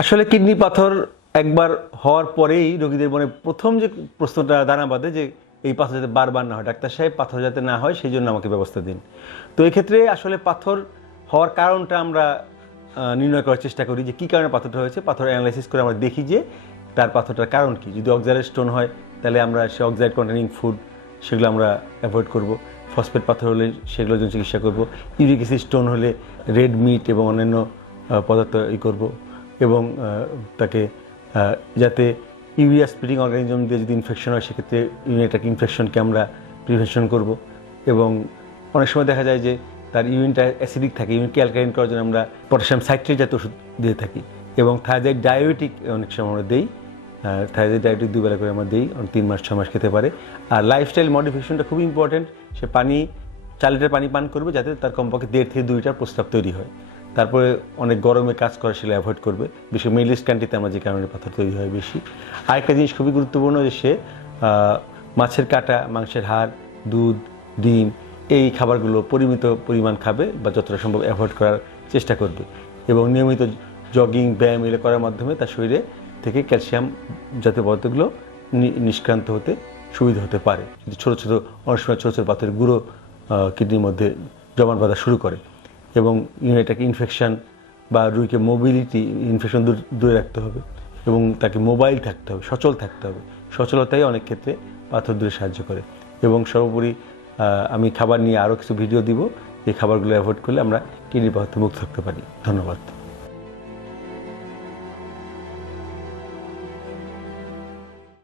আসলে কিডনি পাথর একবার হওয়ার পরেই রোগীদের মনে প্রথম যে প্রশ্নটা দানা বাঁধে যে এই পাথর যাতে বারবার না হয়, ডাক্তার সাহেব পাথর যাতে না হয় সেই জন্য আমাকে ব্যবস্থা দিন। তো এক্ষেত্রে আসলে পাথর হওয়ার কারণটা আমরা নির্ণয় করার চেষ্টা করি যে কী কারণে পাথরটা হয়েছে। পাথর অ্যানালাইসিস করে আমরা দেখি যে তার পাথরটার কারণ কী। যদি অক্সাইড স্টোন হয় তাহলে আমরা সে অক্সাইড কন্টেনিং ফুড সেগুলো আমরা অ্যাভয়েড করব। ফসফেট পাথর হলে সেগুলোর জন্য চিকিৎসা করব। ইউরিক অ্যাসিড স্টোন হলে রেড মিট এবং অন্যান্য পদার্থ করব এবং তাকে যাতে ইউরিয়া স্প্লিটিং অর্গানিজম দিয়ে যদি ইনফেকশন হয় সেক্ষেত্রে ইউরিনারি ইনফেকশনকে আমরা প্রিভেনশন করব। এবং অনেক সময় দেখা যায় যে তার ইউরিনটা অ্যাসিডিক থাকে, ইউরিনকে অ্যালকালাইন করার জন্য আমরা পটাশিয়াম সাইট্রেট জাতীয় ওষুধ দিয়ে থাকি। এবং থাইরয়েড ডায়াবেটিক অনেক সময় আমরা দিই, থাইরয়েড ডায়াবেটিক দুবেলা করে আমরা দিই, 3 মাস 6 মাস খেতে পারে। আর লাইফস্টাইল মডিফিকেশনটা খুবই ইম্পর্টেন্ট। সে 4 লিটার পানি পান করবে যাতে তার কমপক্ষে 1.5 থেকে 2 লিটার প্রস্রাব তৈরি হয়। তারপরে অনেক গরমে কাজ করে সেগুলো অ্যাভয়েড করবে, বিশেষ করে মিডল ইস্ট কান্ট্রিতে আমরা যে কারণে পাথর তৈরি হয় বেশি। আরেকটা জিনিস খুবই গুরুত্বপূর্ণ যে সে মাছের কাঁটা, মাংসের হাড়, দুধ, ডিম এই খাবারগুলো পরিমিত পরিমাণ খাবে বা যতটা সম্ভব অ্যাভয়েড করার চেষ্টা করবে। এবং নিয়মিত জগিং, ব্যায়াম এগুলো করার মাধ্যমে তার শরীরে থেকে ক্যালসিয়াম জাতীয় পদার্থগুলো নিষ্ক্রান্ত হতে সুবিধা হতে পারে। যদি ছোটো ছোটো অনেক সময় ছোটো ছোটো পাথরের গুঁড়ো কিডনির মধ্যে জমাট বাঁধা শুরু করে। এবং ইউরিনারি ইনফেকশান বা রোগীকে মোবিলিটি ইনফেকশন দূরে রাখতে হবে এবং তাকে মোবাইল থাকতে হবে, সচল থাকতে হবে। সচলতাই অনেক ক্ষেত্রে পাথর দূরে সাহায্য করে। এবং সর্বোপরি আমি খাবার নিয়ে আরও কিছু ভিডিও দিব, যে খাবারগুলো অ্যাভয়েড করলে আমরা কিডনি পাথর মুক্ত থাকতে পারি। ধন্যবাদ।